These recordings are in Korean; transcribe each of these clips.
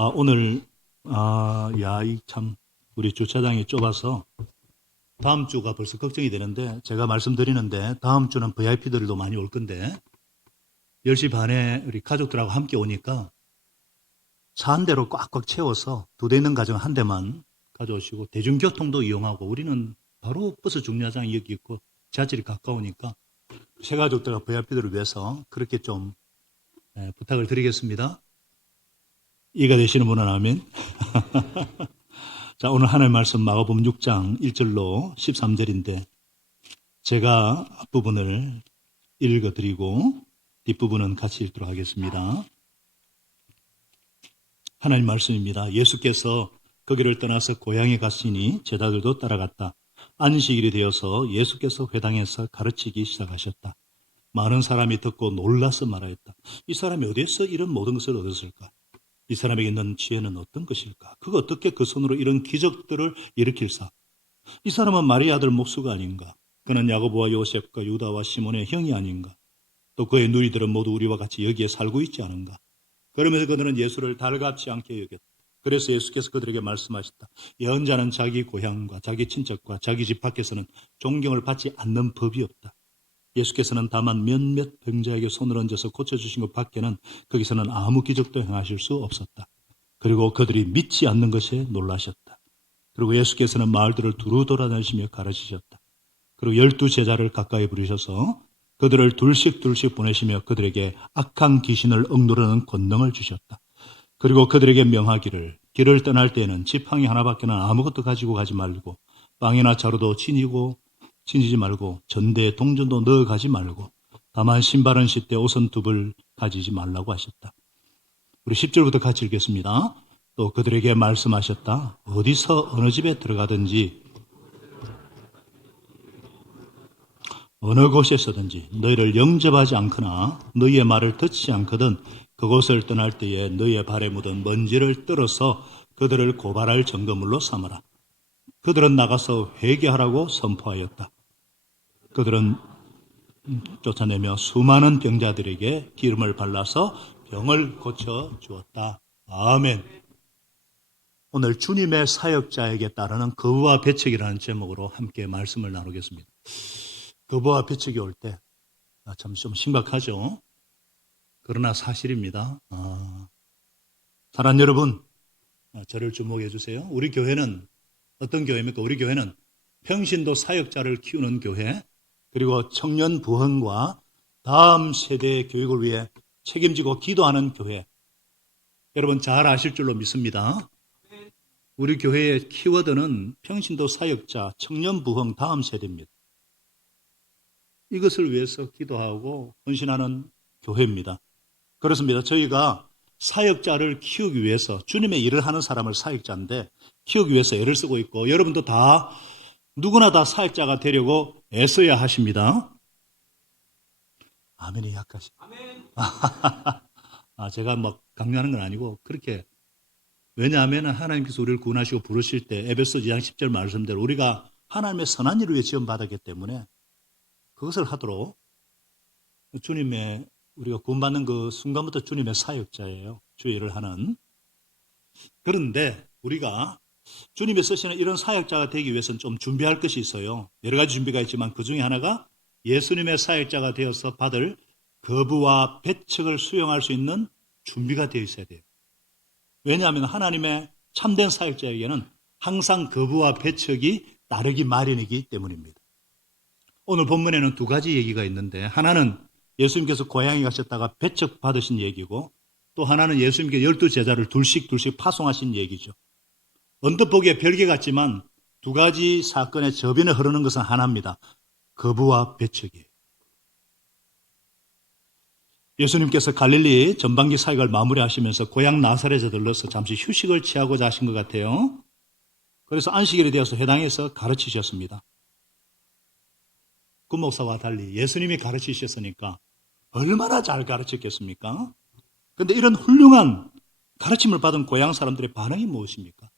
오늘, 우리 주차장이 좁아서 다음 주가 벌써 걱정이 되는데, 제가 말씀드리는데, 다음 주는 VIP들도 많이 올 건데, 10시 반에 우리 가족들하고 함께 오니까 차 한 대로 꽉꽉 채워서 2대 있는 가정 한 대만 가져오시고, 대중교통도 이용하고, 우리는 바로 버스 정류장이 여기 있고, 지하철이 가까우니까, 새 가족들과 VIP들을 위해서 그렇게 좀 부탁을 드리겠습니다. 이해가 되시는 분은 아멘. 자, 오늘 하나님의 말씀 마가복음 6장 1절로 13절인데 제가 앞부분을 읽어드리고 뒷부분은 같이 읽도록 하겠습니다. 하나님 말씀입니다. 예수께서 거기를 떠나서 고향에 가시니 제자들도 따라갔다. 안식일이 되어서 예수께서 회당에서 가르치기 시작하셨다. 많은 사람이 듣고 놀라서 말하였다. 이 사람이 어디에서 이런 모든 것을 얻었을까? 이 사람에게 있는 지혜는 어떤 것일까? 그가 어떻게 그 손으로 이런 기적들을 일으킬사? 이 사람은 마리아 아들 목수가 아닌가? 그는 야고보와 요셉과 유다와 시몬의 형이 아닌가? 또 그의 누이들은 모두 우리와 같이 여기에 살고 있지 않은가? 그러면서 그들은 예수를 달갑지 않게 여겼다. 그래서 예수께서 그들에게 말씀하셨다. 예언자는 자기 고향과 자기 친척과 자기 집 밖에서는 존경을 받지 않는 법이 없다. 예수께서는 다만 몇몇 병자에게 손을 얹어서 고쳐주신 것 밖에는 거기서는 아무 기적도 행하실 수 없었다. 그리고 그들이 믿지 않는 것에 놀라셨다. 그리고 예수께서는 마을들을 두루 돌아다니시며 가르치셨다. 그리고 12 제자를 가까이 부르셔서 그들을 둘씩 보내시며 그들에게 악한 귀신을 억누르는 권능을 주셨다. 그리고 그들에게 명하기를 길을 떠날 때에는 지팡이 하나밖에는 아무것도 가지고 가지 말고 빵이나 자루도 지니지 말고 전대에 동전도 넣어가지 말고 다만 신발은 신되 옷은 두 벌 가지지 말라고 하셨다. 우리 10절부터 같이 읽겠습니다. 또 그들에게 말씀하셨다. 어디서 어느 집에 들어가든지 어느 곳에서든지 너희를 영접하지 않거나 너희의 말을 듣지 않거든 그곳을 떠날 때에 너희의 발에 묻은 먼지를 떨어서 그들을 고발할 증거물로 삼아라. 그들은 나가서 회개하라고 선포하였다. 그들은 쫓아내며 수많은 병자들에게 기름을 발라서 병을 고쳐 주었다. 아멘. 오늘 주님의 사역자에게 따르는 거부와 배척이라는 제목으로 함께 말씀을 나누겠습니다. 거부와 배척이 올 때 참 좀 심각하죠. 그러나 사실입니다. 사랑하는 여러분, 저를 주목해 주세요. 우리 교회는 어떤 교회입니까? 우리 교회는 평신도 사역자를 키우는 교회, 그리고 청년 부흥과 다음 세대의 교육을 위해 책임지고 기도하는 교회. 여러분 잘 아실 줄로 믿습니다. 우리 교회의 키워드는 평신도 사역자, 청년 부흥 다음 세대입니다. 이것을 위해서 기도하고 헌신하는 교회입니다. 그렇습니다. 저희가 사역자를 키우기 위해서 주님의 일을 하는 사람을 사역자인데 키우기 위해서 애를 쓰고 있고 여러분도 다 누구나 다 사역자가 되려고 애써야 하십니다. 아멘이 약하시. 아멘. 제가 막 강요하는 건 아니고 그렇게 왜냐하면 하나님께서 우리를 구원하시고 부르실 때 에베소 2장 10절 말씀대로 우리가 하나님의 선한 일을 위해 지원받았기 때문에 그것을 하도록 주님의 우리가 구원받는 그 순간부터 주님의 사역자예요. 주의 일을 하는. 그런데 우리가 주님이 쓰시는 이런 사역자가 되기 위해서는 좀 준비할 것이 있어요. 여러 가지 준비가 있지만 그 중에 하나가 예수님의 사역자가 되어서 받을 거부와 배척을 수용할 수 있는 준비가 되어 있어야 돼요. 왜냐하면 하나님의 참된 사역자에게는 항상 거부와 배척이 따르기 마련이기 때문입니다. 오늘 본문에는 2가지 얘기가 있는데 하나는 예수님께서 고향에 가셨다가 배척받으신 얘기고 또 하나는 예수님께 12 제자를 둘씩 파송하신 얘기죠. 언뜻 보기에 별개 같지만 2가지 사건의 저변에 흐르는 것은 하나입니다. 거부와 배척이에요. 예수님께서 갈릴리 전반기 사역을 마무리하시면서 고향 나사렛에 들러서 잠시 휴식을 취하고자 하신 것 같아요. 그래서 안식일이 되어서 회당에서 가르치셨습니다. 그 목사와 달리 예수님이 가르치셨으니까 얼마나 잘 가르쳤겠습니까? 그런데 이런 훌륭한 가르침을 받은 고향 사람들의 반응이 무엇입니까?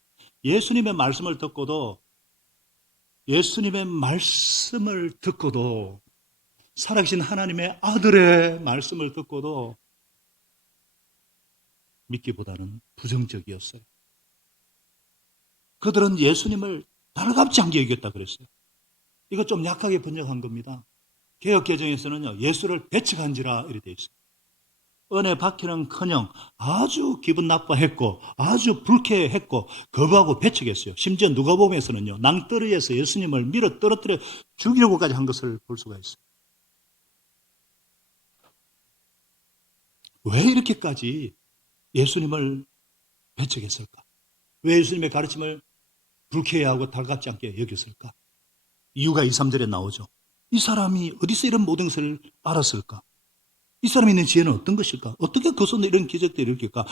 예수님의 말씀을 듣고도 살아계신 하나님의 아들의 말씀을 듣고도 믿기보다는 부정적이었어요. 그들은 예수님을 달갑지 않게 여겼다 그랬어요. 이거 좀 약하게 번역한 겁니다. 개역개정에서는요, 예수를 배척한지라 이렇게 돼 있어요. 은혜 받기는커녕 아주 기분 나빠했고 아주 불쾌했고 거부하고 배척했어요. 심지어 누가복음에서는요, 낭떠러리에서 예수님을 밀어 떨어뜨려 죽이려고까지 한 것을 볼 수가 있어요. 왜 이렇게까지 예수님을 배척했을까? 왜 예수님의 가르침을 불쾌해하고 달갑지 않게 여겼을까? 이유가 2, 3절에 나오죠. 이 사람이 어디서 이런 모든 것을 알았을까? 이 사람이 있는 지혜는 어떤 것일까? 어떻게 그 손에 이런 기적들이 일으킬까?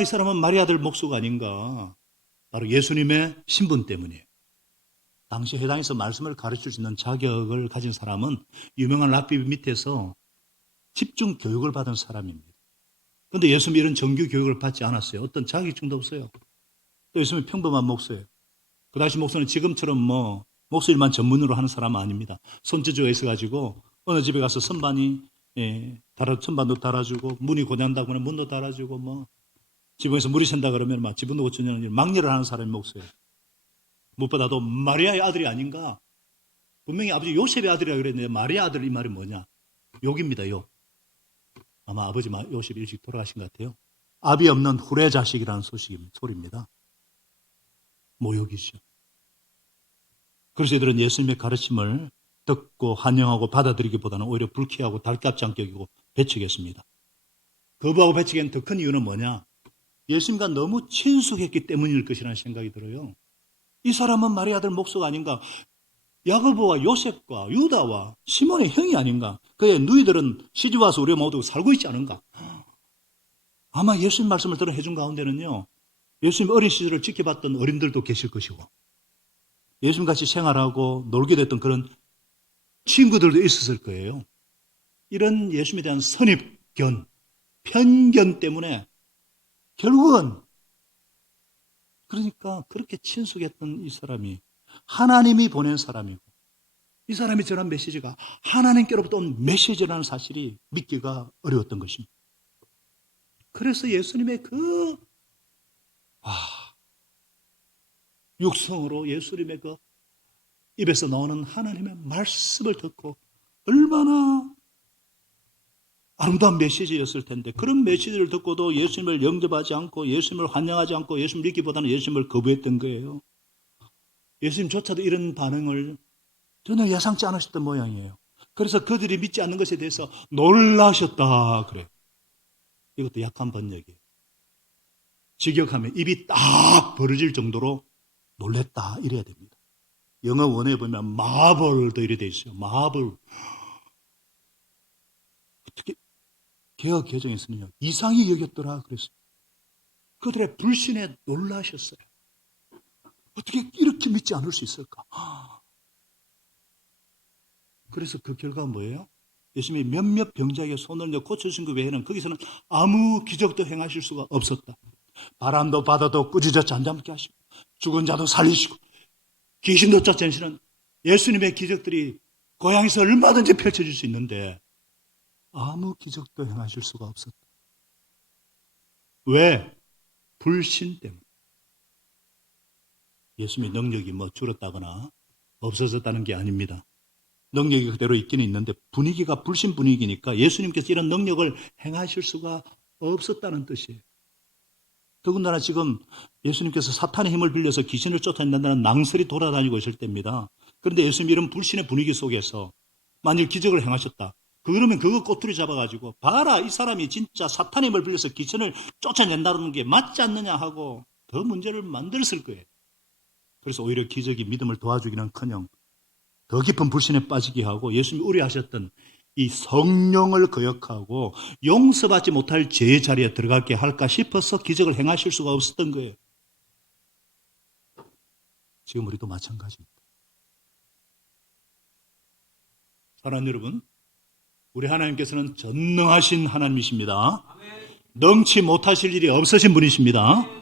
이 사람은 마리아 아들 목수가 아닌가? 바로 예수님의 신분 때문이에요. 당시 회당에서 말씀을 가르칠 수 있는 자격을 가진 사람은 유명한 랍비 밑에서 집중 교육을 받은 사람입니다. 그런데 예수님이 이런 정규 교육을 받지 않았어요. 어떤 자격증도 없어요. 또 예수님이 평범한 목수예요. 그 당시 목수는 지금처럼 목수 일만 전문으로 하는 사람은 아닙니다. 손재주가 있어가지고 어느 집에 가서 선반이 선반도 달아주고, 문이 고장난다고 하면 문도 달아주고, 지붕에서 물이 샌다 그러면 지붕도 고쳐주는 막일을 하는 사람이 목수예요. 무엇보다도 마리아의 아들이 아닌가? 분명히 아버지 요셉의 아들이라고 그랬는데 마리아 아들 이 말이 뭐냐? 욕입니다, 욕. 아마 아버지 요셉이 일찍 돌아가신 것 같아요. 아비 없는 후레 자식이라는 소리입니다. 모욕이죠. 그래서 이들은 예수님의 가르침을 듣고 환영하고 받아들이기보다는 오히려 불쾌하고 달갑지 않게 여기고 배척했습니다. 거부하고 배척한 더 큰 이유는 뭐냐? 예수님과 너무 친숙했기 때문일 것이라는 생각이 들어요. 이 사람은 마리아 아들 목수가 아닌가? 야고보와 요셉과 유다와 시몬의 형이 아닌가? 그의 누이들은 시집 와서 우리 모두 살고 있지 않은가? 아마 예수님 말씀을 들어 해준 가운데는요, 예수님 어린 시절을 지켜봤던 어린들도 계실 것이고, 예수님같이 생활하고 놀게 됐던 그런 친구들도 있었을 거예요. 이런 예수님에 대한 선입견, 편견 때문에 결국은 그러니까 그렇게 친숙했던 이 사람이 하나님이 보낸 사람이고, 이 사람이 전한 메시지가 하나님께로부터 온 메시지라는 사실이 믿기가 어려웠던 것입니다. 그래서 예수님의 육성으로 예수님의 입에서 나오는 하나님의 말씀을 듣고 얼마나 아름다운 메시지였을 텐데, 그런 메시지를 듣고도 예수님을 영접하지 않고 예수님을 환영하지 않고 예수님을 믿기보다는 예수님을 거부했던 거예요. 예수님조차도 이런 반응을 전혀 예상치 않으셨던 모양이에요. 그래서 그들이 믿지 않는 것에 대해서 놀라셨다 그래요. 이것도 약한 번역이에요. 직역하면 입이 딱 벌어질 정도로 놀랬다 이래야 됩니다. 영어 원어에 보면 마블도 이래 돼 있어요. 마블. 특히 개혁 개정에서는요, 이상히 여겼더라 그랬어요. 그들의 불신에 놀라셨어요. 어떻게 이렇게 믿지 않을 수 있을까? 그래서 그 결과가 뭐예요? 예수님이 몇몇 병자에게 손을 고쳐주신 그 외에는 거기서는 아무 기적도 행하실 수가 없었다. 바람도 바다도 꾸짖어 잠잠케 하시고, 죽은 자도 살리시고, 귀신도 쫓아내시는 예수님의 기적들이 고향에서 얼마든지 펼쳐질 수 있는데 아무 기적도 행하실 수가 없었다. 왜? 불신 때문에. 예수님의 능력이 줄었다거나 없어졌다는 게 아닙니다. 능력이 그대로 있기는 있는데 분위기가 불신 분위기니까 예수님께서 이런 능력을 행하실 수가 없었다는 뜻이에요. 더군다나 지금 예수님께서 사탄의 힘을 빌려서 귀신을 쫓아낸다는 낭설이 돌아다니고 있을 때입니다. 그런데 예수님이 이런 불신의 분위기 속에서 만일 기적을 행하셨다. 그러면 그거 꼬투리 잡아가지고 봐라, 이 사람이 진짜 사탄의 힘을 빌려서 귀신을 쫓아낸다는 게 맞지 않느냐 하고 더 문제를 만들었을 거예요. 그래서 오히려 기적이 믿음을 도와주기는커녕 더 깊은 불신에 빠지게 하고, 예수님이 우려하셨던 이 성령을 거역하고 용서받지 못할 죄의 자리에 들어가게 할까 싶어서 기적을 행하실 수가 없었던 거예요. 지금 우리도 마찬가지입니다. 사랑하는 여러분, 우리 하나님께서는 전능하신 하나님이십니다. 능치 못하실 일이 없으신 분이십니다.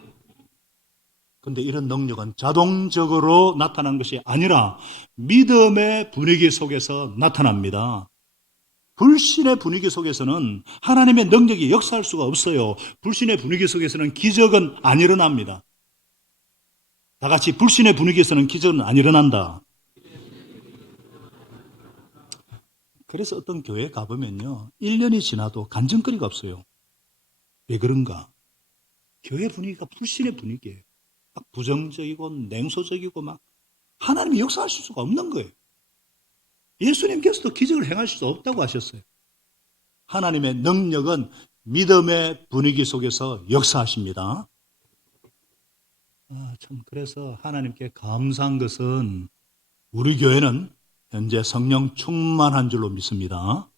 그런데 이런 능력은 자동적으로 나타난 것이 아니라 믿음의 분위기 속에서 나타납니다. 불신의 분위기 속에서는 하나님의 능력이 역사할 수가 없어요. 불신의 분위기 속에서는 기적은 안 일어납니다. 다 같이 불신의 분위기에서는 기적은 안 일어난다. 그래서 어떤 교회에 가보면요, 1년이 지나도 간증거리가 없어요. 왜 그런가? 교회 분위기가 불신의 분위기예요. 막 부정적이고 냉소적이고 막 하나님이 역사하실 수가 없는 거예요. 예수님께서도 기적을 행하실 수 없다고 하셨어요. 하나님의 능력은 믿음의 분위기 속에서 역사하십니다. 참 그래서 하나님께 감사한 것은 우리 교회는 현재 성령 충만한 줄로 믿습니다.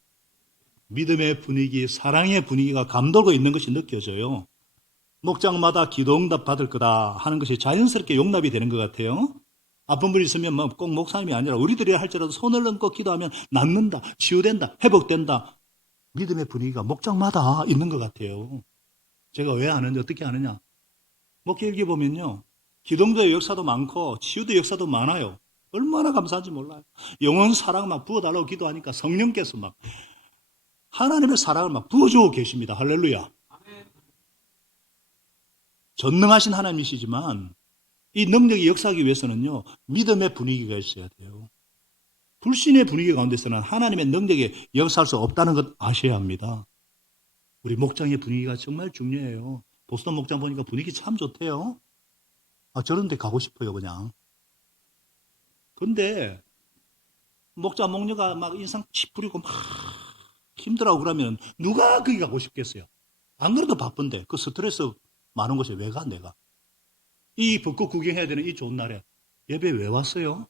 믿음의 분위기, 사랑의 분위기가 감돌고 있는 것이 느껴져요. 목장마다 기도 응답 받을 거다 하는 것이 자연스럽게 용납이 되는 것 같아요. 아픈 분이 있으면 뭐 꼭 목사님이 아니라 우리들이 할지라도 손을 얹고 기도하면 낫는다, 치유된다, 회복된다. 믿음의 분위기가 목장마다 있는 것 같아요. 제가 왜 아는지, 어떻게 아느냐? 목회일기 보면요, 기동도의 역사도 많고 치유의 역사도 많아요. 얼마나 감사한지 몰라요. 영원 사랑 막 부어달라고 기도하니까 성령께서 막 하나님의 사랑을 막 부어주고 계십니다. 할렐루야. 전능하신 하나님이시지만 이 능력이 역사하기 위해서는요, 믿음의 분위기가 있어야 돼요. 불신의 분위기 가운데서는 하나님의 능력이 역사할 수 없다는 것 아셔야 합니다. 우리 목장의 분위기가 정말 중요해요. 보스턴 목장 보니까 분위기 참 좋대요. 저런 데 가고 싶어요, 그냥. 근데 목자 목녀가 막 인상 찌푸리고 막 힘들어하고 그러면 누가 거기 가고 싶겠어요? 안 그래도 바쁜데 그 스트레스 많은 곳에 왜 가, 내가? 이 벚꽃 구경해야 되는 이 좋은 날에 예배 왜 왔어요?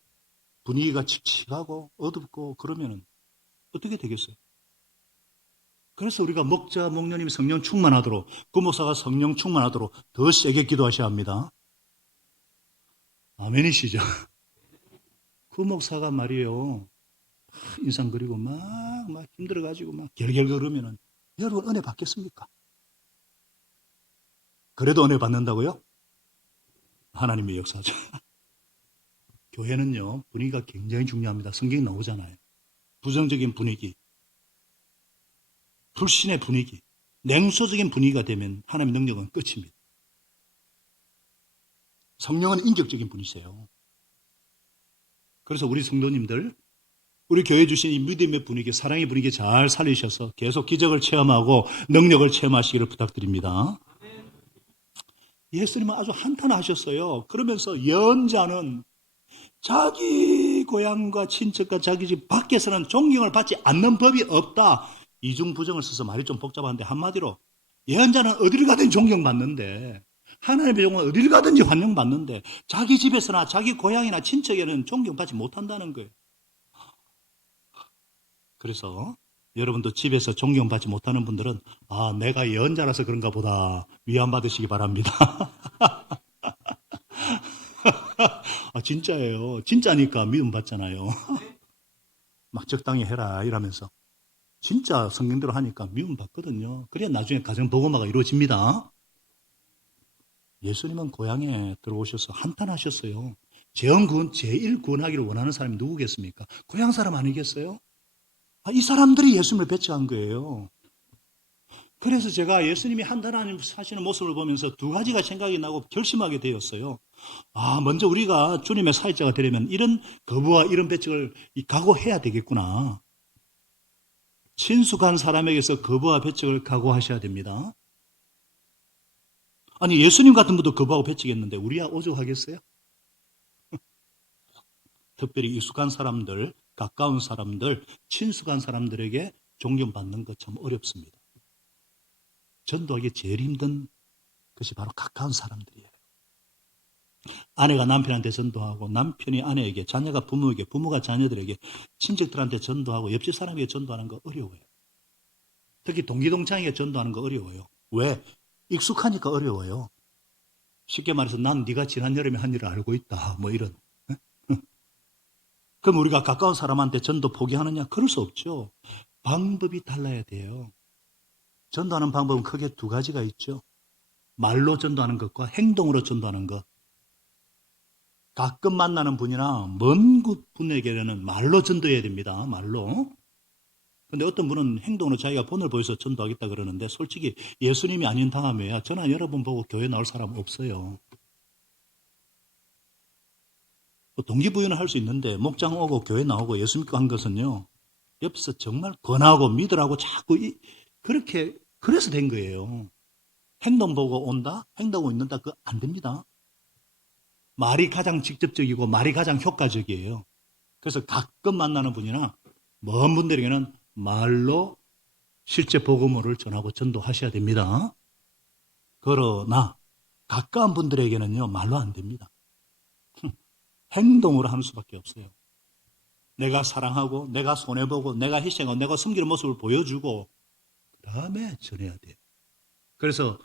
분위기가 칙칙하고 어둡고 그러면 어떻게 되겠어요? 그래서 우리가 목자 목녀님이 성령 충만하도록, 그 목사가 성령 충만하도록 더 세게 기도하셔야 합니다. 아멘이시죠? 그 목사가 말이에요, 인상 그리고 막 힘들어가지고 막 결결 그러면은 여러분 은혜 받겠습니까? 그래도 은혜 받는다고요? 하나님의 역사죠. 교회는요, 분위기가 굉장히 중요합니다. 성경에 나오잖아요. 부정적인 분위기, 불신의 분위기, 냉소적인 분위기가 되면 하나님의 능력은 끝입니다. 성령은 인격적인 분이세요. 그래서 우리 성도님들, 우리 교회 주신 이 믿음의 분위기, 사랑의 분위기 잘 살리셔서 계속 기적을 체험하고 능력을 체험하시기를 부탁드립니다. 예수님은 아주 한탄하셨어요. 그러면서 연자는 자기 고향과 친척과 자기 집 밖에서는 존경을 받지 않는 법이 없다. 이중부정을 써서 말이 좀 복잡한데 한마디로 예언자는 어디를 가든지 존경받는데, 하나님의 종은 어디를 가든지 환영받는데 자기 집에서나 자기 고향이나 친척에는 존경받지 못한다는 거예요. 그래서 여러분도 집에서 존경받지 못하는 분들은 내가 예언자라서 그런가 보다 위안받으시기 바랍니다. 진짜예요. 진짜니까 미움 받잖아요. 막 적당히 해라 이러면서 진짜 성경대로 하니까 미움 받거든요. 그래야 나중에 가정 복음화가 이루어집니다. 예수님은 고향에 들어오셔서 한탄하셨어요. 제일 구원하기를 원하는 사람이 누구겠습니까? 고향 사람 아니겠어요? 이 사람들이 예수님을 배척한 거예요. 그래서 제가 예수님이 한탄하는 사시는 모습을 보면서 두 가지가 생각이 나고 결심하게 되었어요. 먼저 우리가 주님의 사역자가 되려면 이런 거부와 이런 배척을 각오해야 되겠구나. 친숙한 사람에게서 거부와 배척을 각오하셔야 됩니다. 아니, 예수님 같은 분도 거부하고 배척했는데 우리야 오죽하겠어요? 특별히 익숙한 사람들, 가까운 사람들, 친숙한 사람들에게 존경받는 것 참 어렵습니다. 전도하기 제일 힘든 것이 바로 가까운 사람들이에요. 아내가 남편한테 전도하고 남편이 아내에게, 자녀가 부모에게, 부모가 자녀들에게, 친척들한테 전도하고 옆집 사람에게 전도하는 거 어려워요. 특히 동기동창에게 전도하는 거 어려워요. 왜? 익숙하니까 어려워요. 쉽게 말해서 난 네가 지난 여름에 한 일을 알고 있다. 뭐 이런. 그럼 우리가 가까운 사람한테 전도 포기하느냐? 그럴 수 없죠. 방법이 달라야 돼요. 전도하는 방법은 크게 두 가지가 있죠. 말로 전도하는 것과 행동으로 전도하는 것. 가끔 만나는 분이나 먼 분에게는 말로 전도해야 됩니다. 말로. 근데 어떤 분은 행동으로 자기가 본을 보여서 전도하겠다 그러는데 솔직히 예수님이 아닌 다음에야 저나 여러분 보고 교회 나올 사람 없어요. 동기부여는 할 수 있는데 목장 오고 교회 나오고 예수 믿고 한 것은요. 옆에서 정말 권하고 믿으라고 자꾸 그렇게 그래서 된 거예요. 행동 보고 온다? 행동하고 있는다? 그거 안 됩니다. 말이 가장 직접적이고 말이 가장 효과적이에요. 그래서 가끔 만나는 분이나 먼 분들에게는 말로 실제 복음을 전하고 전도하셔야 됩니다. 그러나 가까운 분들에게는요. 말로 안 됩니다. 행동으로 하는 수밖에 없어요. 내가 사랑하고 내가 손해보고 내가 희생하고 내가 숨기는 모습을 보여주고 그 다음에 전해야 돼요. 그래서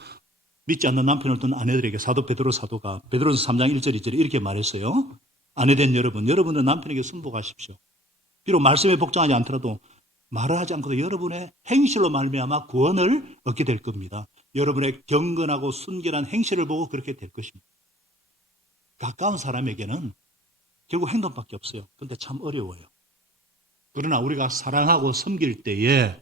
믿지 않는 남편을 둔 아내들에게 사도 베드로 사도가 베드로서 3장 1절 2절에 이렇게 말했어요. 아내된 여러분, 여러분은 남편에게 순복하십시오. 비록 말씀에 복종하지 않더라도 말을 하지 않고도 여러분의 행실로 말미암아 구원을 얻게 될 겁니다. 여러분의 경건하고 순결한 행실을 보고 그렇게 될 것입니다. 가까운 사람에게는 결국 행동밖에 없어요. 그런데 참 어려워요. 그러나 우리가 사랑하고 섬길 때에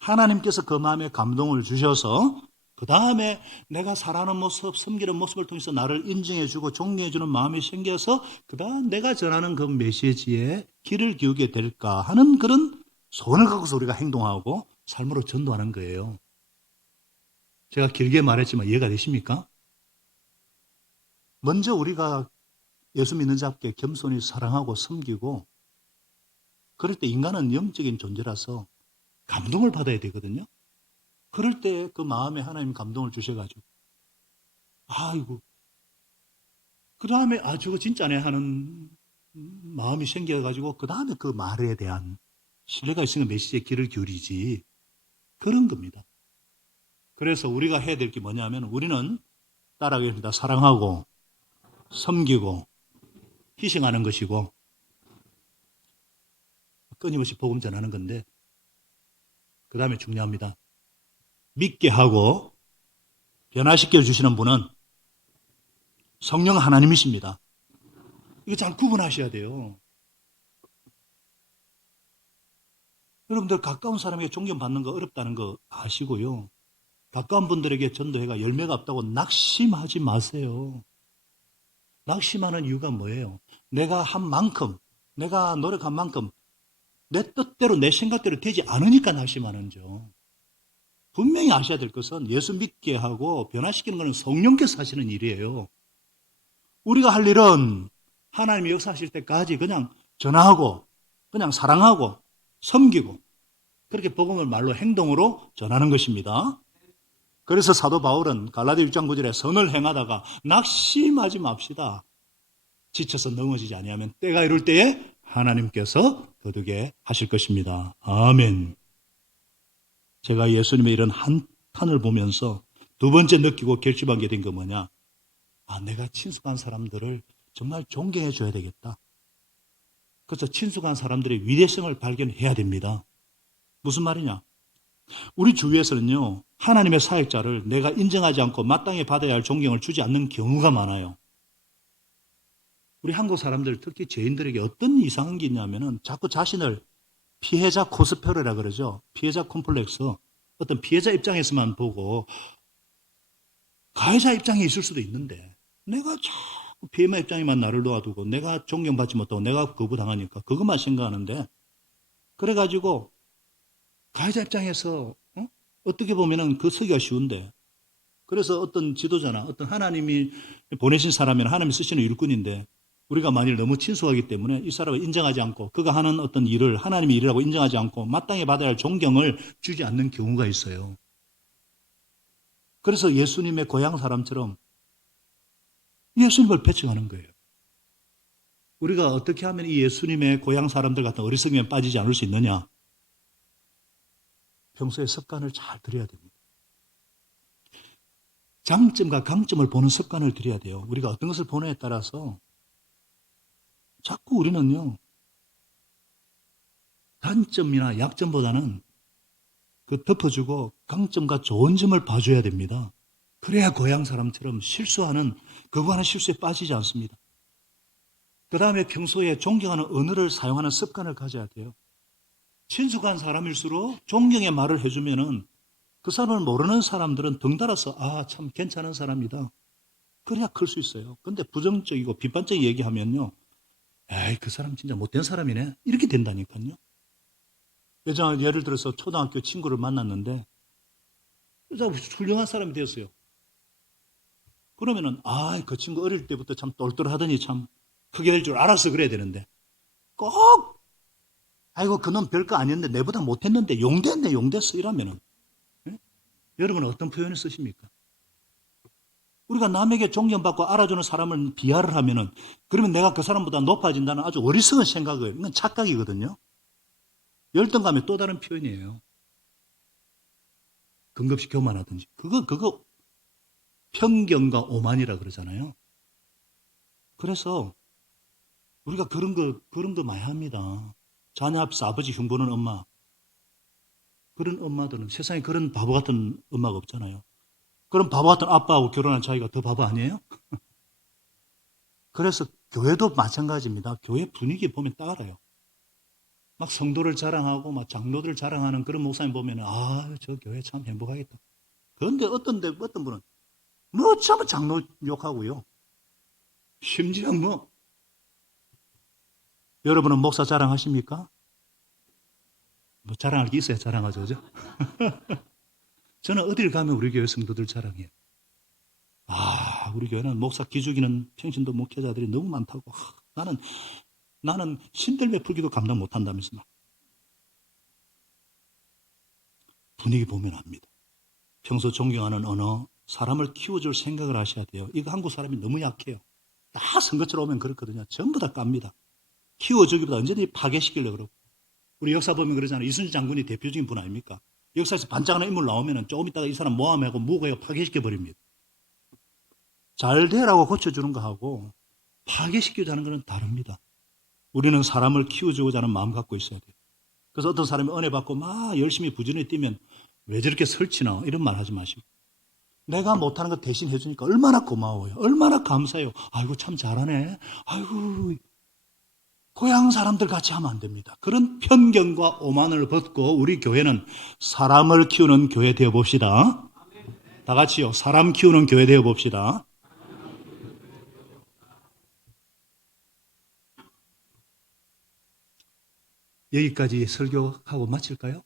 하나님께서 그 마음에 감동을 주셔서 그 다음에 내가 살아가는 모습, 섬기는 모습을 통해서 나를 인정해주고 존경해주는 마음이 생겨서 그 다음 내가 전하는 그 메시지에 귀를 기울게 될까 하는 그런 소원을 갖고서 우리가 행동하고 삶으로 전도하는 거예요. 제가 길게 말했지만 이해가 되십니까? 먼저 우리가 예수 믿는 자께 겸손히 사랑하고 섬기고 그럴 때 인간은 영적인 존재라서 감동을 받아야 되거든요. 그럴 때 그 마음에 하나님 감동을 주셔가지고 아이고 그 다음에 저거 진짜네 하는 마음이 생겨가지고 그 다음에 그 말에 대한 신뢰가 있으면 메시지에 귀를 기울이지 그런 겁니다. 그래서 우리가 해야 될 게 뭐냐면 우리는 따라가겠습니다. 사랑하고 섬기고 희생하는 것이고 끊임없이 복음 전하는 건데 그 다음에 중요합니다. 믿게 하고 변화시켜 주시는 분은 성령 하나님이십니다. 이거 잘 구분하셔야 돼요. 여러분들 가까운 사람에게 존경받는 거 어렵다는 거 아시고요. 가까운 분들에게 전도해가 열매가 없다고 낙심하지 마세요. 낙심하는 이유가 뭐예요? 내가 한 만큼, 내가 노력한 만큼 내 뜻대로 내 생각대로 되지 않으니까 낙심하는 죠. 분명히 아셔야 될 것은 예수 믿게 하고 변화시키는 것은 성령께서 하시는 일이에요. 우리가 할 일은 하나님이 역사하실 때까지 그냥 전하고 그냥 사랑하고 섬기고 그렇게 복음을 말로 행동으로 전하는 것입니다. 그래서 사도 바울은 갈라디아 6장 9절에 선을 행하다가 낙심하지 맙시다. 지쳐서 넘어지지 아니하면 때가 이룰 때에 하나님께서 거두게 하실 것입니다. 아멘. 제가 예수님의 이런 한탄을 보면서 두 번째 느끼고 결심하게 된 거 뭐냐? 내가 친숙한 사람들을 정말 존경해 줘야 되겠다. 그래서 친숙한 사람들의 위대성을 발견해야 됩니다. 무슨 말이냐? 우리 주위에서는요, 하나님의 사역자를 내가 인정하지 않고 마땅히 받아야 할 존경을 주지 않는 경우가 많아요. 우리 한국 사람들, 특히 죄인들에게 어떤 이상한 게 있냐면은 자꾸 자신을 피해자 코스프레라 그러죠. 피해자 콤플렉스. 어떤 피해자 입장에서만 보고 가해자 입장에 있을 수도 있는데 내가 자꾸 피해자 입장에만 나를 놓아두고 내가 존경받지 못하고 내가 거부당하니까 그것만 생각하는데 그래가지고 가해자 입장에서 어떻게 보면은 그 서기가 쉬운데 그래서 어떤 지도자나 어떤 하나님이 보내신 사람이나 하나님이 쓰시는 일꾼인데 우리가 만일 너무 친숙하기 때문에 이 사람을 인정하지 않고 그가 하는 어떤 일을 하나님의 일이라고 인정하지 않고 마땅히 받아야 할 존경을 주지 않는 경우가 있어요. 그래서 예수님의 고향 사람처럼 예수님을 배척하는 거예요. 우리가 어떻게 하면 이 예수님의 고향 사람들 같은 어리석음에 빠지지 않을 수 있느냐? 평소에 습관을 잘 들여야 됩니다. 장점과 강점을 보는 습관을 들여야 돼요. 우리가 어떤 것을 보느냐에 따라서 자꾸 우리는요, 단점이나 약점보다는 그 덮어주고 강점과 좋은 점을 봐줘야 됩니다. 그래야 고향 사람처럼 실수하는, 거부하는 실수에 빠지지 않습니다. 그 다음에 평소에 존경하는 언어를 사용하는 습관을 가져야 돼요. 친숙한 사람일수록 존경의 말을 해주면은 그 사람을 모르는 사람들은 덩달아서 아, 참 괜찮은 사람이다. 그래야 클 수 있어요. 근데 부정적이고 비판적인 얘기하면요. 에이, 그 사람 진짜 못된 사람이네. 이렇게 된다니까요. 예를 들어서 초등학교 친구를 만났는데 여자 훌륭한 사람이 되었어요. 그러면은 아, 그 친구 어릴 때부터 참 똘똘하더니 참 크게 될 줄 알았어 그래야 되는데 꼭 아이고 그놈 별거 아니었는데 내보다 못했는데 용됐네 용됐어 이러면은 예? 여러분은 어떤 표현을 쓰십니까? 우리가 남에게 존경받고 알아주는 사람을 비하를 하면은 그러면 내가 그 사람보다 높아진다는 아주 어리석은 생각을 이건 착각이거든요. 열등감의 또 다른 표현이에요. 근급시 교만하든지 그거 편견과 오만이라 그러잖아요. 그래서 우리가 그런 거 많이 합니다. 자녀 앞에서 아버지 흉보는 엄마. 그런 엄마들은 세상에 그런 바보 같은 엄마가 없잖아요. 그런 바보 같은 아빠하고 결혼한 자기가 더 바보 아니에요? 그래서 교회도 마찬가지입니다. 교회 분위기 보면 딱 알아요. 막 성도를 자랑하고 막 장로들 자랑하는 그런 목사님 보면 아, 저 교회 참 행복하겠다. 그런데 어떤 분은 뭐 참 장로 욕하고요. 심지어 뭐 여러분은 목사 자랑하십니까? 뭐 자랑할 게 있어야 자랑하죠, 그죠? 저는 어딜 가면 우리 교회 성도들 자랑해요. 아, 우리 교회는 목사 기죽이는 평신도 목회자들이 너무 많다고. 나는 신들매 풀기도 감당 못한다면서 막 분위기 보면 압니다. 평소 존경하는 언어, 사람을 키워줄 생각을 하셔야 돼요. 이거 한국 사람이 너무 약해요. 다 선거처럼 오면 그렇거든요. 전부 다 깝니다. 키워주기보다 언제든지 파괴시키려고 그러고. 우리 역사 보면 그러잖아요. 이순신 장군이 대표적인 분 아닙니까? 역사에서 반짝하는 인물 나오면 조금 있다가 이 사람 모함하고 무고하고 파괴시켜버립니다. 잘 되라고 고쳐주는 거하고 파괴시키고자 하는 것은 다릅니다. 우리는 사람을 키워주고자 하는 마음 갖고 있어야 돼요. 그래서 어떤 사람이 은혜 받고 막 열심히 부지런히 뛰면 왜 저렇게 설치나 이런 말 하지 마시고 내가 못하는 거 대신 해주니까 얼마나 고마워요. 얼마나 감사해요. 아이고 참 잘하네. 아이고 고향 사람들 같이 하면 안 됩니다. 그런 편견과 오만을 벗고 우리 교회는 사람을 키우는 교회 되어 봅시다. 다 같이요. 사람 키우는 교회 되어 봅시다. 여기까지 설교하고 마칠까요?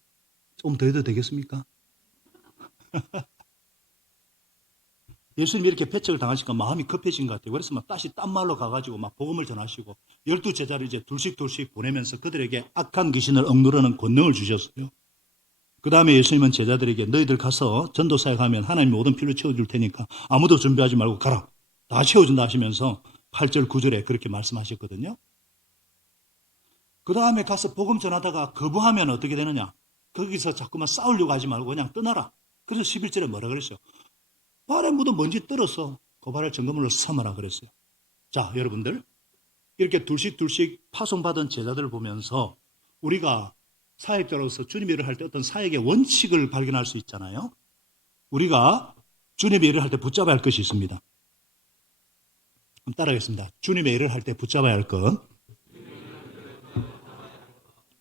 좀 더 해도 되겠습니까? 예수님이 이렇게 배척을 당하시니까 마음이 급해진 것 같아요. 그래서 막 다시 딴 말로 가가지고 막 복음을 전하시고 12제자를 이제 둘씩 보내면서 그들에게 악한 귀신을 억누르는 권능을 주셨어요. 그 다음에 예수님은 제자들에게 너희들 가서 전도사역하면 하나님이 모든 필요 채워줄 테니까 아무도 준비하지 말고 가라. 다 채워준다 하시면서 8절 9절에 그렇게 말씀하셨거든요. 그 다음에 가서 복음 전하다가 거부하면 어떻게 되느냐. 거기서 자꾸만 싸우려고 하지 말고 그냥 떠나라. 그래서 11절에 뭐라 그랬어요? 발에 묻은 먼지 떨어서 그 발을 점검으로 삼아라 그랬어요. 자, 여러분들 이렇게 둘씩 파송받은 제자들을 보면서 우리가 사역자로서 주님의 일을 할 때 어떤 사역의 원칙을 발견할 수 있잖아요. 우리가 주님의 일을 할 때 붙잡아야 할 것이 있습니다. 그럼 따라하겠습니다. 주님의 일을 할 때 붙잡아야 할 것.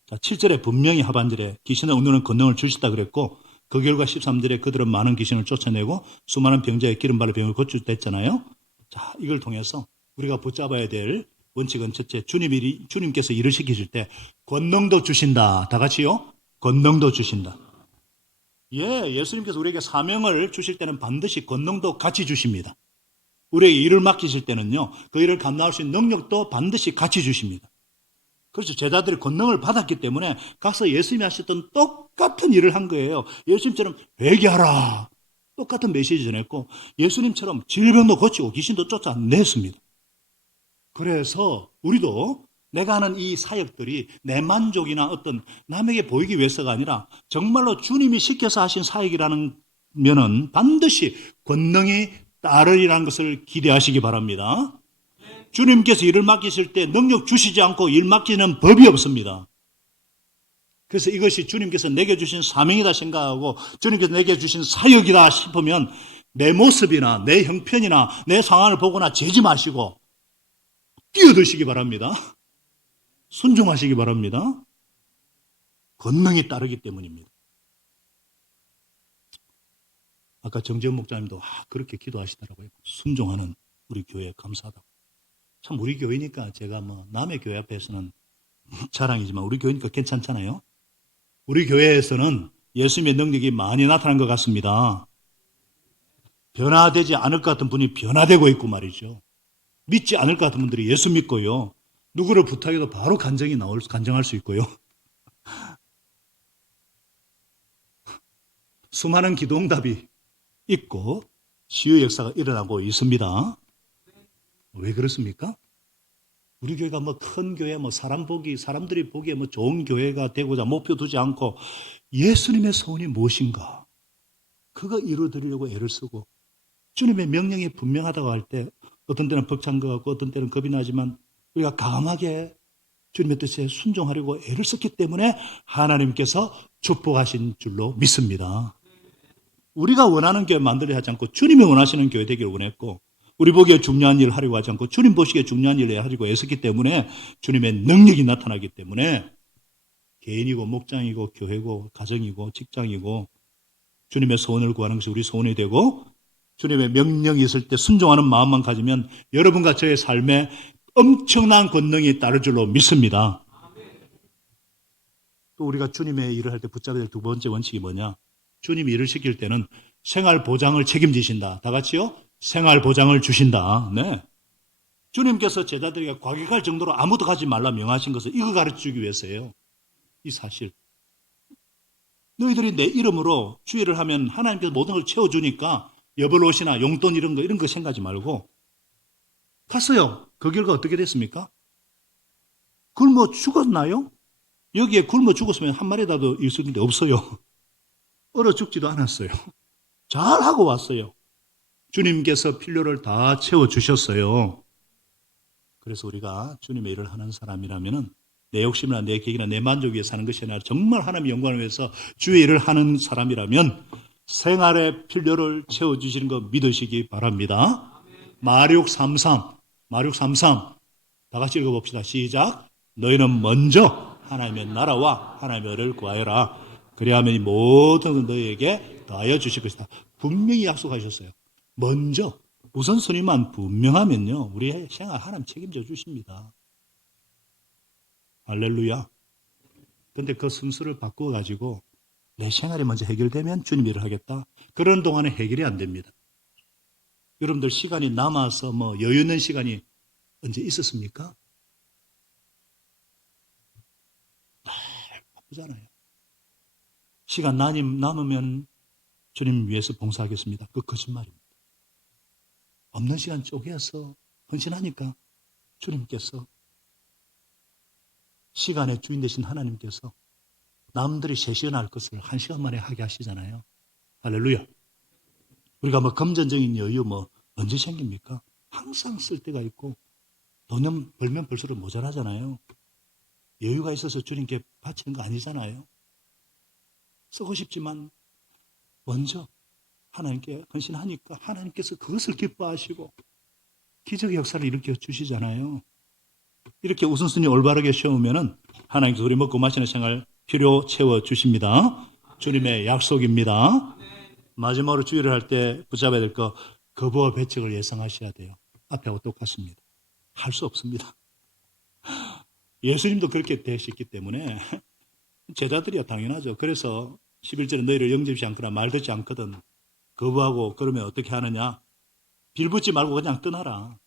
자, 7절에 분명히 하반절에 귀신을 억누르는 권능을 주셨다 그랬고 그 결과 13절에 그들은 많은 귀신을 쫓아내고 수많은 병자의 기름발을 병을 고쳐냈잖아요. 자, 이걸 통해서 우리가 붙잡아야 될 원칙은 첫째, 주님께서 일을 시키실 때 권능도 주신다. 다 같이요. 권능도 주신다. 예, 예수님께서 우리에게 사명을 주실 때는 반드시 권능도 같이 주십니다. 우리에게 일을 맡기실 때는요, 그 일을 감당할 수 있는 능력도 반드시 같이 주십니다. 그렇죠. 제자들이 권능을 받았기 때문에 가서 예수님이 하셨던 똑같은 일을 한 거예요. 예수님처럼 회개하라. 똑같은 메시지 전했고 예수님처럼 질병도 고치고 귀신도 쫓아냈습니다. 그래서 우리도 내가 하는 이 사역들이 내 만족이나 어떤 남에게 보이기 위해서가 아니라 정말로 주님이 시켜서 하신 사역이라는 면은 반드시 권능이 따르리라는 것을 기대하시기 바랍니다. 주님께서 일을 맡기실 때 능력 주시지 않고 일 맡기는 법이 없습니다. 그래서 이것이 주님께서 내게 주신 사명이다 생각하고 주님께서 내게 주신 사역이다 싶으면 내 모습이나 내 형편이나 내 상황을 보거나 재지 마시고 뛰어드시기 바랍니다. 순종하시기 바랍니다. 권능이 따르기 때문입니다. 아까 정재훈 목사님도 그렇게 기도하시더라고요. 순종하는 우리 교회 감사하다고. 참 우리 교회니까 제가 남의 교회 앞에서는 자랑이지만 우리 교회니까 괜찮잖아요. 우리 교회에서는 예수님의 능력이 많이 나타난 것 같습니다. 변화되지 않을 것 같은 분이 변화되고 있고 말이죠. 믿지 않을 것 같은 분들이 예수 믿고요. 누구를 부탁해도 바로 간증할 수 있고요. 수많은 기도응답이 있고 치유 역사가 일어나고 있습니다. 왜 그렇습니까? 우리 교회가 큰 교회, 사람들이 보기에 좋은 교회가 되고자 목표 두지 않고 예수님의 소원이 무엇인가? 그거 이루어드리려고 애를 쓰고 주님의 명령이 분명하다고 할 때 어떤 때는 벅찬 것 같고 어떤 때는 겁이 나지만 우리가 강하게 주님의 뜻에 순종하려고 애를 썼기 때문에 하나님께서 축복하신 줄로 믿습니다. 우리가 원하는 교회 만들려 하지 않고 주님이 원하시는 교회 되기를 원했고 우리 보기에 중요한 일을 하려고 하지 않고 주님 보시기에 중요한 일을 하려고 애썼기 때문에 주님의 능력이 나타나기 때문에 개인이고 목장이고 교회고 가정이고 직장이고 주님의 소원을 구하는 것이 우리 소원이 되고 주님의 명령이 있을 때 순종하는 마음만 가지면 여러분과 저의 삶에 엄청난 권능이 따를 줄로 믿습니다. 또 우리가 주님의 일을 할 때 붙잡아야 될 두 번째 원칙이 뭐냐? 주님이 일을 시킬 때는 생활 보장을 책임지신다. 다 같이요? 생활 보장을 주신다. 네. 주님께서 제자들에게 과격할 정도로 아무도 가지 말라 명하신 것을 이거 가르쳐주기 위해서예요. 이 사실. 너희들이 내 이름으로 주의를 하면 하나님께서 모든 걸 채워주니까 여벌옷이나 용돈 이런 거 생각하지 말고 갔어요. 그 결과 어떻게 됐습니까? 굶어 죽었나요? 여기에 굶어 죽었으면 한 마리라도 있을 일이 없어요. 얼어 죽지도 않았어요. 잘하고 왔어요. 주님께서 필요를 다 채워주셨어요. 그래서 우리가 주님의 일을 하는 사람이라면 내 욕심이나 내 계획이나 내 만족 위해 사는 것이 아니라 정말 하나님의 영광을 위해서 주의 일을 하는 사람이라면 생활의 필요를 채워주시는 거 믿으시기 바랍니다. 마륙 33 다 같이 읽어봅시다. 시작. 너희는 먼저 하나님의 나라와 하나님의 의를 구하여라. 그리하면 이 모든 것을 너희에게 더하여 주실 것이다. 분명히 약속하셨어요. 먼저 우선순위만 분명하면요 우리의 생활 하나님 책임져 주십니다. 할렐루야. 그런데 그 순서를 바꾸어가지고 내 생활이 먼저 해결되면 주님 일을 하겠다. 그런 동안에 해결이 안 됩니다. 여러분들 시간이 남아서 여유 있는 시간이 언제 있었습니까? 바쁘잖아요. 시간 남으면 주님 위해서 봉사하겠습니다. 그 거짓말입니다. 없는 시간 쪼개서 헌신하니까 주님께서 시간의 주인 되신 하나님께서 남들이 3시간 할 것을 1시간 만에 하게 하시잖아요. 할렐루야. 우리가 금전적인 여유 언제 생깁니까? 항상 쓸 때가 있고 돈은 벌면 벌수록 모자라잖아요. 여유가 있어서 주님께 바치는 거 아니잖아요. 쓰고 싶지만 먼저 하나님께 헌신하니까 하나님께서 그것을 기뻐하시고 기적의 역사를 일으켜 주시잖아요. 이렇게 우선순위 올바르게 세우면은 하나님께서 우리 먹고 마시는 생활 필요 채워주십니다. 주님의 약속입니다. 마지막으로 주의를 할 때 붙잡아야 될 거 거부와 배척을 예상하셔야 돼요. 앞에하고 똑같습니다. 할 수 없습니다. 예수님도 그렇게 되셨기 때문에 제자들이야 당연하죠. 그래서 11절에 너희를 영접치 않거나 말 듣지 않거든 거부하고 그러면 어떻게 하느냐? 빌붙지 말고 그냥 떠나라.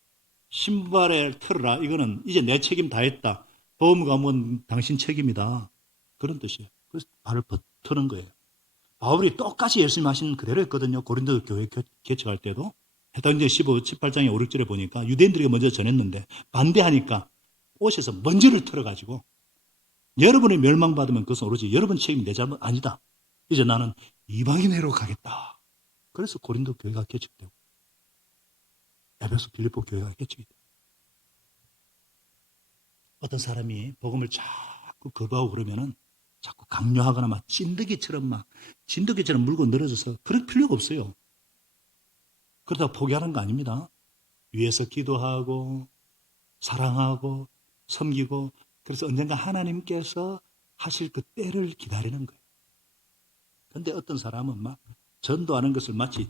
신발에 털어라. 이거는 이제 내 책임 다 했다. 보험 가면 당신 책임이다. 그런 뜻이에요. 그래서 발을 버트는 거예요. 바울이 똑같이 예수님 하시는 그대로 했거든요. 고린도 교회 개척할 때도. 해당제 18장의 5, 6절에 보니까 유대인들에게 먼저 전했는데 반대하니까 옷에서 먼지를 털어가지고 여러분이 멸망받으면 그것은 오로지 여러분 책임이 내 잘못 아니다. 이제 나는 이방인회로 가겠다. 그래서 고린도 교회가 개척되고 에베소 빌립보 교회가 개척이 돼요. 어떤 사람이 복음을 자꾸 거부하고 그러면은 자꾸 강요하거나 진드기처럼 물고 늘어져서 그럴 필요가 없어요. 그러다 포기하는 거 아닙니다. 위에서 기도하고 사랑하고 섬기고 그래서 언젠가 하나님께서 하실 그 때를 기다리는 거예요. 근데 어떤 사람은 막 전도하는 것을 마치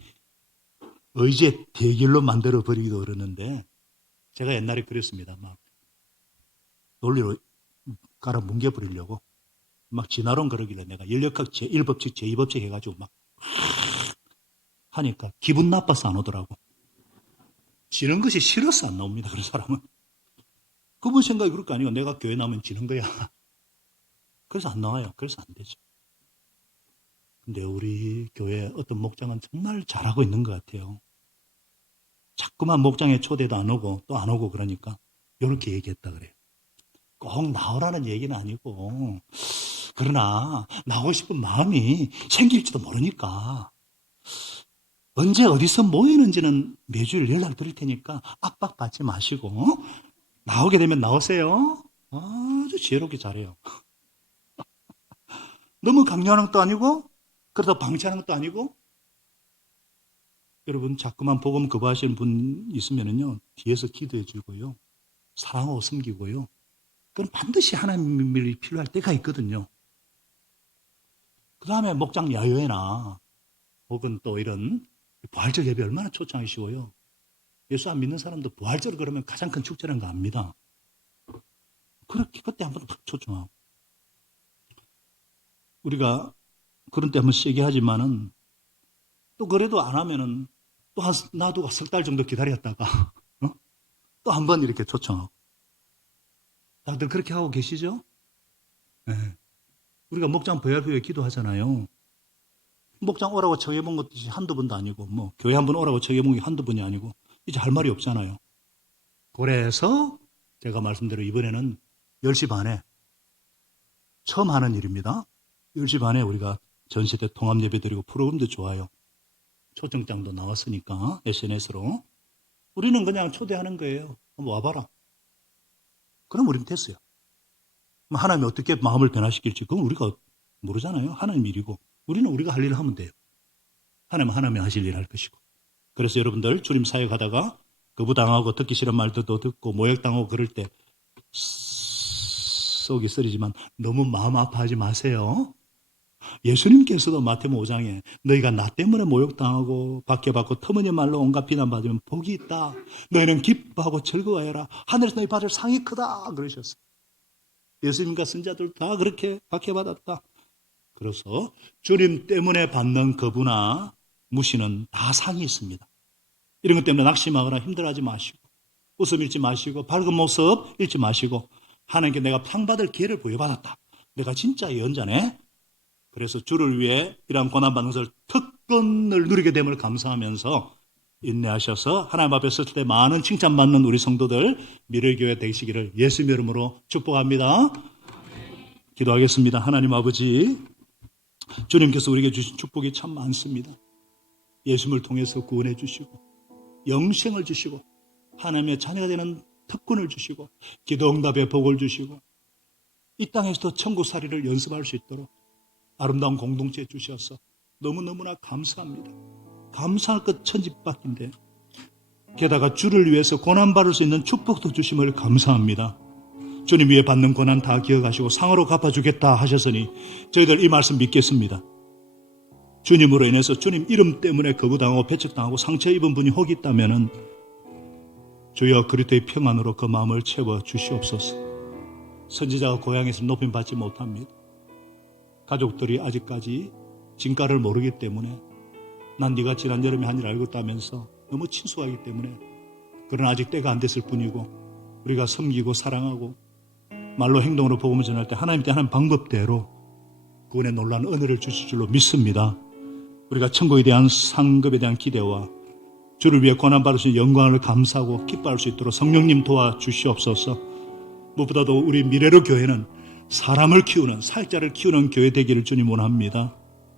의지의 대결로 만들어 버리기도 그러는데, 제가 옛날에 그랬습니다. 막 논리로 갈아 뭉개버리려고 막 진화론 그러길래 내가 인력학 제1법칙 제2법칙 해가지고 막 하니까 기분 나빠서 안 오더라고. 지는 것이 싫어서 안 나옵니다. 그런 사람은. 그분 생각이 그럴 거 아니에요. 내가 교회 나오면 지는 거야. 그래서 안 나와요. 그래서 안 되죠. 근데 우리 교회 어떤 목장은 정말 잘하고 있는 것 같아요. 자꾸만 목장에 초대도 안 오고 또 안 오고 그러니까 이렇게 얘기했다 그래요. 꼭 나오라는 얘기는 아니고, 그러나 나오고 싶은 마음이 생길지도 모르니까 언제 어디서 모이는지는 매주일 연락 드릴 테니까 압박받지 마시고 나오게 되면 나오세요. 아주 지혜롭게 잘해요. 너무 강요하는 것도 아니고 그러다 방치하는 것도 아니고. 여러분, 자꾸만 복음 거부하시는 분 있으면요 뒤에서 기도해 주고요, 사랑하고 섬기고요, 그럼 반드시 하나님이 필요할 때가 있거든요. 그 다음에 목장 야유회나 혹은 또 이런 부활절 예배 얼마나 초청하기 쉬워요. 예수 안 믿는 사람도 부활절 그러면 가장 큰 축제라는 거 압니다. 그렇게 그때 한번 탁 초청하고, 우리가 그런 때 한번 세게 하지만은 또 그래도 안 하면은 또 놔두고 석 달 정도 기다렸다가 또 한 번 이렇게 초청하고. 다들 그렇게 하고 계시죠? 네. 우리가 목장 부활교회 기도하잖아요. 목장 오라고 청해본 것도 한두 번도 아니고, 뭐 교회 한 번 오라고 청해본 게 한두 번이 아니고, 이제 할 말이 없잖아요. 그래서 제가 말씀대로 이번에는 10시 반에 처음 하는 일입니다. 10시 반에 우리가 전시대 통합 예배 드리고 프로그램도 좋아요. 초청장도 나왔으니까 SNS로. 우리는 그냥 초대하는 거예요. 한번 와봐라. 그럼 우리는 됐어요. 하나님이 어떻게 마음을 변화시킬지 그건 우리가 모르잖아요. 하나님 일이고 우리는 우리가 할 일을 하면 돼요. 하나님은 하나님이 하실 일을 할 것이고. 그래서 여러분들 주님 사역하다가 거부당하고 듣기 싫은 말도 듣고 모욕당하고 그럴 때 속이 쓰리지만 너무 마음 아파하지 마세요. 예수님께서도 마태복음 5장에 너희가 나 때문에 모욕당하고 박해받고 터무니 말로 온갖 비난받으면 복이 있다. 너희는 기뻐하고 즐거워해라. 하늘에서 너희 받을 상이 크다 그러셨어요. 예수님과 선자들 다 그렇게 박해받았다. 그래서 주님 때문에 받는 거부나 무시는 다 상이 있습니다. 이런 것 때문에 낙심하거나 힘들어하지 마시고 웃음 잃지 마시고 밝은 모습 잃지 마시고 하나님께 내가 상 받을 기회를 부여받았다. 내가 진짜 예언자네. 그래서 주를 위해 이러한 고난받는 것을 특권을 누리게 됨을 감사하면서 인내하셔서 하나님 앞에 섰을 때 많은 칭찬받는 우리 성도들 미래교회 되시기를 예수님의 이름으로 축복합니다. 기도하겠습니다. 하나님 아버지, 주님께서 우리에게 주신 축복이 참 많습니다. 예수님을 통해서 구원해 주시고 영생을 주시고 하나님의 자녀가 되는 특권을 주시고 기도응답의 복을 주시고 이 땅에서도 천국살이를 연습할 수 있도록 아름다운 공동체 주셔서 너무너무나 감사합니다. 감사할 것 천지밖인데 게다가 주를 위해서 고난받을 수 있는 축복도 주심을 감사합니다. 주님 위에 받는 고난 다 기억하시고 상으로 갚아주겠다 하셨으니 저희들 이 말씀 믿겠습니다. 주님으로 인해서 주님 이름 때문에 거부당하고 배척당하고 상처 입은 분이 혹 있다면 주여 그리스도의 평안으로 그 마음을 채워 주시옵소서. 선지자가 고향에서 높임 받지 못합니다. 가족들이 아직까지 진가를 모르기 때문에 난 네가 지난 여름에 한 일 알고 있다면서 너무 친숙하기 때문에, 그러나 아직 때가 안 됐을 뿐이고 우리가 섬기고 사랑하고 말로 행동으로 복음을 전할 때 하나님께 하는 방법대로 구원의 놀라운 은혜를 주실 줄로 믿습니다. 우리가 천국에 대한 상급에 대한 기대와 주를 위해 고난받을 수 있는 영광을 감사하고 기뻐할 수 있도록 성령님 도와주시옵소서. 무엇보다도 우리 미래로 교회는 사람을 키우는, 사역자를 키우는 교회 되기를 주님 원합니다.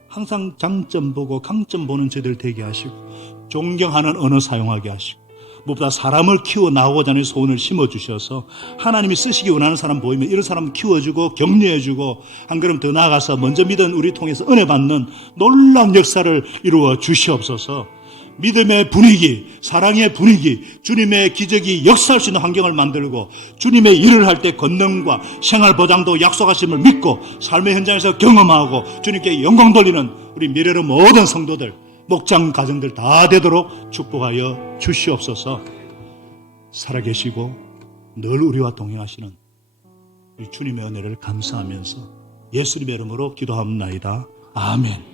항상 장점 보고 강점 보는 저희들 되게 하시고 존경하는 언어 사용하게 하시고 무엇보다 사람을 키워 나오고자 하는 소원을 심어주셔서 하나님이 쓰시기 원하는 사람 보이면 이런 사람 키워주고 격려해주고 한 걸음 더 나아가서 먼저 믿은 우리 통해서 은혜 받는 놀라운 역사를 이루어 주시옵소서. 믿음의 분위기, 사랑의 분위기, 주님의 기적이 역사할 수 있는 환경을 만들고 주님의 일을 할 때 권능과 생활 보장도 약속하심을 믿고 삶의 현장에서 경험하고 주님께 영광 돌리는 우리 미래의 모든 성도들, 목장 가정들 다 되도록 축복하여 주시옵소서. 살아계시고 늘 우리와 동행하시는 우리 주님의 은혜를 감사하면서 예수님의 이름으로 기도합니다. 아멘.